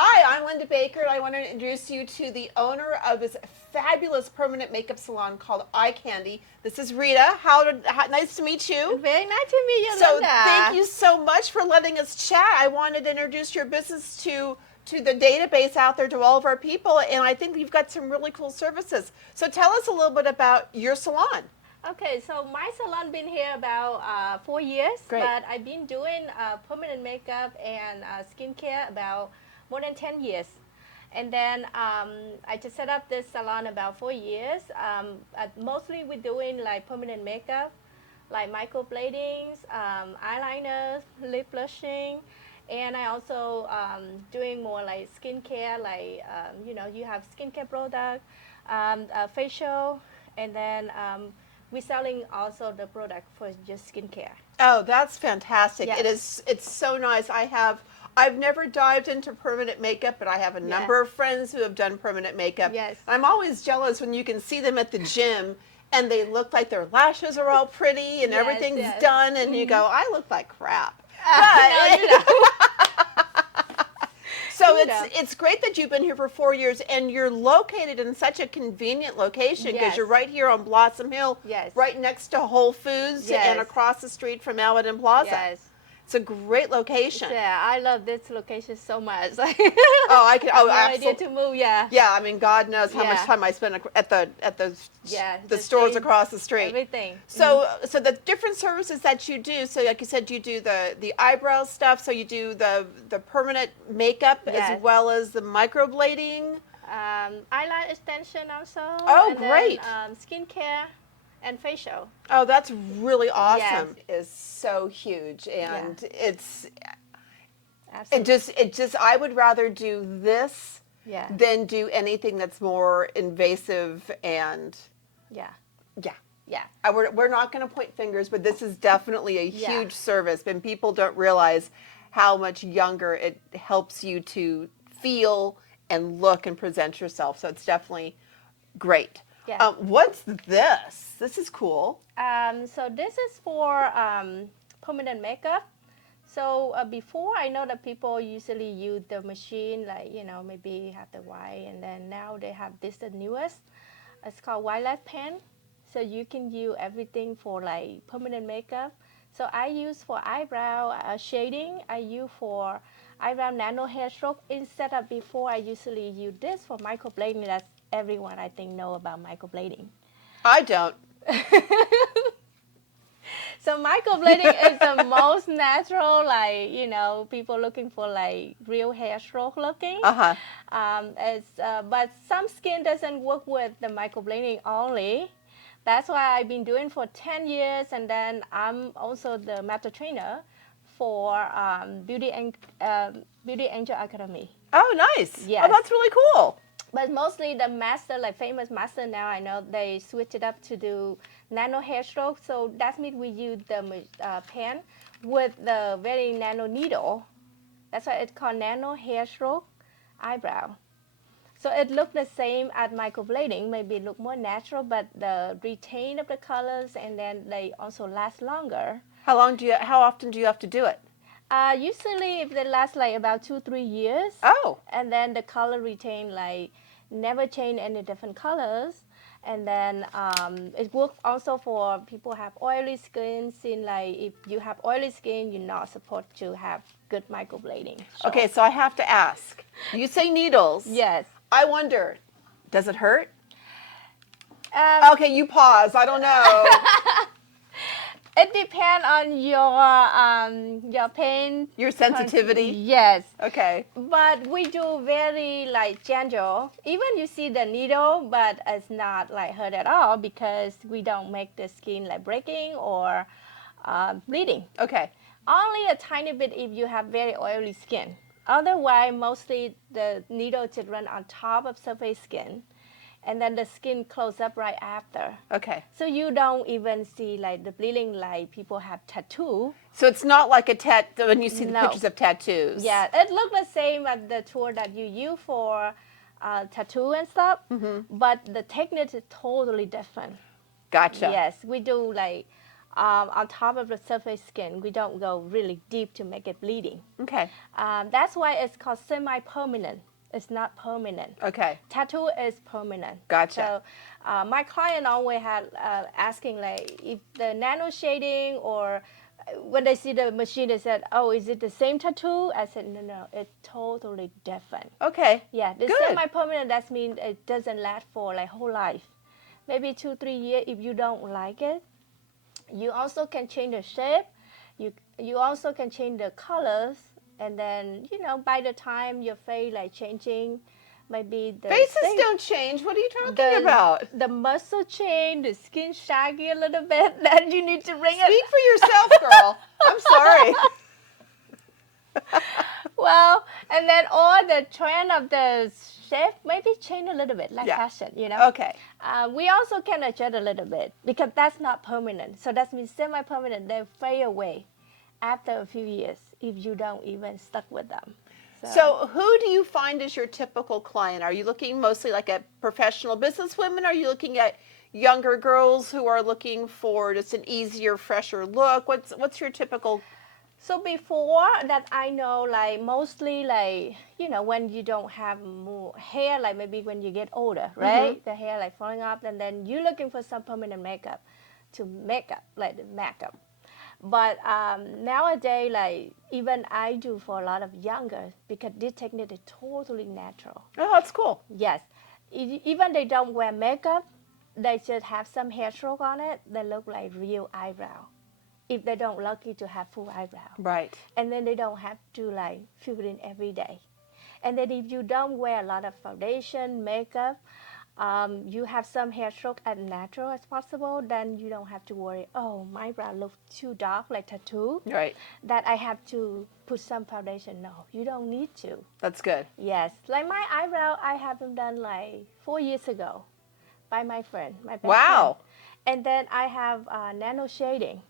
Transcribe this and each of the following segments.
Hi, I'm Linda Baker, and I want to introduce you to the owner of this fabulous permanent makeup salon called EyeCandy. This is Rita. Nice to meet you. Very nice to meet you, So Linda. thank you so much for letting us chat. I wanted to introduce your business to the database out there, to all of our people, and I think you've got some really cool services. So tell us a little bit about your salon. Okay, so my salon been here about 4 years. Great. But I've been doing permanent makeup and skincare about more than 10 years. And then I just set up this salon about 4 years. Mostly we're doing like permanent makeup, like microbladings, eyeliners, lip blushing. And I also doing more like skincare, like, you have skincare product, facial, and then we're selling also the product for just skincare. Oh, that's fantastic. Yes. It's so nice. I've never dived into permanent makeup, but I have a number of friends who have done permanent makeup. Yes. I'm always jealous when you can see them at the gym and they look like their lashes are all pretty and Yes, everything's yes. done, and you go, I look like crap. No, you don't. So You know. it's great that you've been here for 4 years, and you're located in such a convenient location because Yes. you're right here on Blossom Hill, Yes. right next to Whole Foods, Yes. and across the street from Almaden Plaza. Yes. It's a great location. Yeah, I love this location so much. Oh, I can. I have Oh, no idea absolutely. to move. Yeah. Yeah, I mean, God knows how much Yeah. time I spend at the Yeah, the the stores street, across the street. Everything. So the different services that you do. So like you said, you do the eyebrow stuff. So you do the permanent makeup as Yes. well as the microblading. Eyelash extension also. Oh, and great. Then, skincare and facial. Oh, that's really awesome. Yes. Is so huge, and it Absolutely. just I would rather do this Yeah. than do anything that's more invasive and Yeah. yeah. Yeah. We're not going to point fingers, but this is definitely a Yeah. huge service, and people don't realize how much younger it helps you to feel and look and present yourself. So it's definitely great. Yeah. What's this? This is cool. So this is for permanent makeup. So before, I know that people usually use the machine, like, maybe have the white, and then now they have this, the newest. It's called white lash pen. So you can use everything for like permanent makeup. So I use for eyebrow shading. I use for eyebrow nano hair stroke. Instead of before, I usually use this for microblading. That's everyone I think know about microblading. I don't. So microblading is the most natural, like, people looking for like real hair stroke looking. Uh-huh. But some skin doesn't work with the microblading only. That's why I've been doing for 10 years, and then I'm also the master trainer for Beauty Angel Academy. Oh, nice. Yes. Oh, that's really cool. But mostly the master, like famous master now, I know they switch it up to do nano hair stroke. So that means we use the pen with the very nano needle. That's why it's called nano hair stroke eyebrow. So it looks the same as microblading, maybe look more natural, but the retain of the colors, and then they also last longer. How often do you have to do it? Usually if they last like about 2-3 years. Oh. And then the color retain, like never change any different colors. And then it works also for people who have oily skin. Since like if you have oily skin, you're not supposed to have good microblading. So. Okay, so I have to ask. You say needles. Yes. I wonder, does it hurt? Um, Okay, you pause. I don't know. It depends on your pain. Your sensitivity? Yes. Okay. But we do very like gentle. Even you see the needle, but it's not like hurt at all because we don't make the skin like breaking or bleeding. Okay. Only a tiny bit if you have very oily skin. Otherwise, mostly the needle just run on top of surface skin, and then the skin close up right after. Okay. So you don't even see like the bleeding like people have tattoo. So it's not like when you see the No. pictures of tattoos. Yeah, it looks the same as the tool that you use for tattoo and stuff, but the technique is totally different. Gotcha. Yes, we do like on top of the surface skin. We don't go really deep to make it bleeding. Okay. That's why it's called semi-permanent. It's not permanent. Okay. Tattoo is permanent. Gotcha. So my client always had asking like if the nano shading or when they see the machine, they said, "Oh, is it the same tattoo?" I said, "No, it's totally different." Okay. Yeah, the Good. semi-permanent, that means it doesn't last for like whole life. Maybe 2-3 years if you don't like it. You also can change the shape. You also can change the colors, and then by the time your face like changing, maybe the Faces don't change. What are you talking the, about? the muscle change, the skin shaggy a little bit. Then you need to bring it. Speak for yourself, girl. I'm sorry. Well, and then all the trend of the shape maybe change a little bit, like fashion, Okay. We also can adjust a little bit because that's not permanent. So that means semi-permanent, they fade away after a few years if you don't even stuck with them. So who do you find is your typical client? Are you looking mostly like at professional businesswomen? Are you looking at younger girls who are looking for just an easier, fresher look? What's your typical? So before that, I know like mostly like, when you don't have more hair, like maybe when you get older, right? Mm-hmm. The hair like falling off, and then you're looking for some permanent makeup to make up, like the makeup. But nowadays, like even I do for a lot of younger, because this technique is totally natural. Oh, that's cool. Yes. Even they don't wear makeup, they just have some hair stroke on it, they look like real eyebrow. If they don't lucky to have full eyebrow. Right. And then they don't have to like fill it in every day. And then if you don't wear a lot of foundation, makeup, you have some hair stroke as natural as possible, then you don't have to worry, oh, my brow looks too dark like tattoo. Right. That I have to put some foundation. No, you don't need to. That's good. Yes. Like my eyebrow, I have them done like 4 years ago by my friend, my best Wow. friend. And then I have nano shading.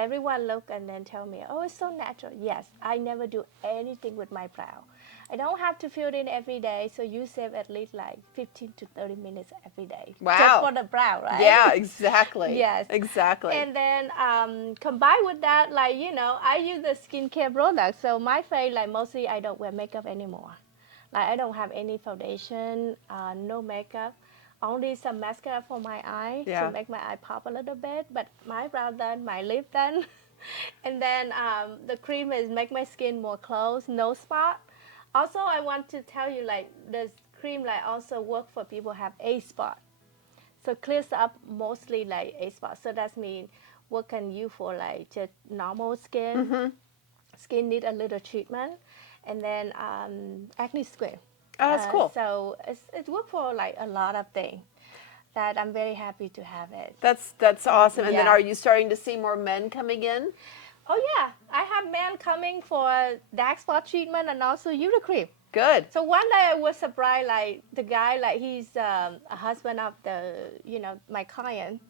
Everyone look and then tell me, oh, it's so natural. Yes, I never do anything with my brow. I don't have to fill it in every day, so you save at least like 15 to 30 minutes every day. Wow. Just for the brow, right? Yeah, exactly. Yes. Exactly. And then combined with that, like, I use the skincare product. So my face, like mostly I don't wear makeup anymore. Like I don't have any foundation, no makeup. Only some mascara for my eye to make my eye pop a little bit, but my brow done, my lip done. And then the cream is make my skin more close, no spot. Also, I want to tell you, like, this cream like also work for people who have A spot. So clears up mostly like A spot. So that means what can you for like just normal skin. Mm-hmm. Skin need a little treatment. And then acne skin. Oh, that's cool. So it works for like a lot of things that I'm very happy to have it. That's awesome. And then Yeah. are you starting to see more men coming in? Oh yeah, I have men coming for dark spot treatment and also UV cream. Good. So one day I was surprised, like the guy, like he's a husband of my client.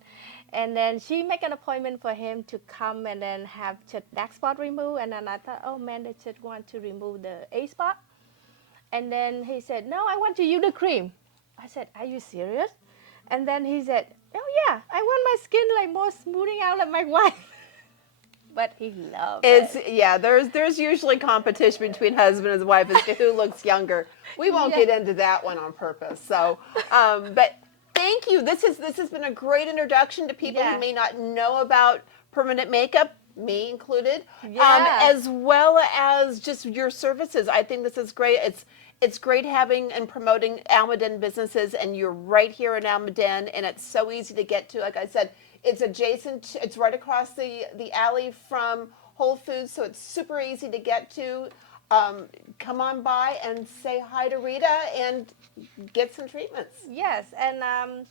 And then she make an appointment for him to come and then have just dark spot removed. And then I thought, oh man, they just want to remove the A spot. And then he said, no, I want to use the cream. I said, are you serious? And then he said, oh yeah, I want my skin like more smoothing out like my wife. But he loved it. Yeah, there's usually competition between husband and wife as to who looks younger. We won't get into that one on purpose. So, but thank you. This has been a great introduction to people who may not know about permanent makeup, me included, as well as just your services. I think this is great. It's great having and promoting Almaden businesses, and you're right here in Almaden, and it's so easy to get to. Like I said, it's adjacent. It's right across the alley from Whole Foods, so it's super easy to get to. Come on by and say hi to Rita and get some treatments. Yes, and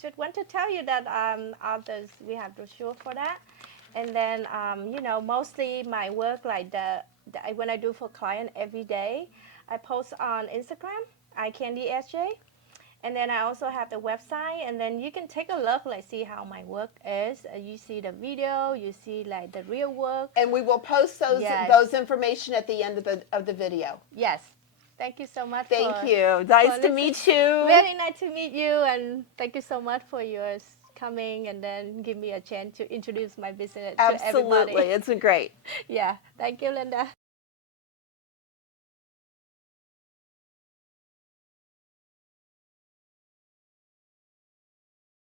just want to tell you that others we have brochure for that, and then mostly my work like when I do for client every day, I post on Instagram, EyeCandy SJ. And then I also have the website, and then you can take a look, like see how my work is. You see the video, you see like the real work. And we will post those information at the end of the video. Yes. Thank you so much. Thank you. Nice to meet you. Very nice to meet you, and thank you so much for your coming and then give me a chance to introduce my business to Absolutely. everybody. It's great. Yeah, thank you, Linda.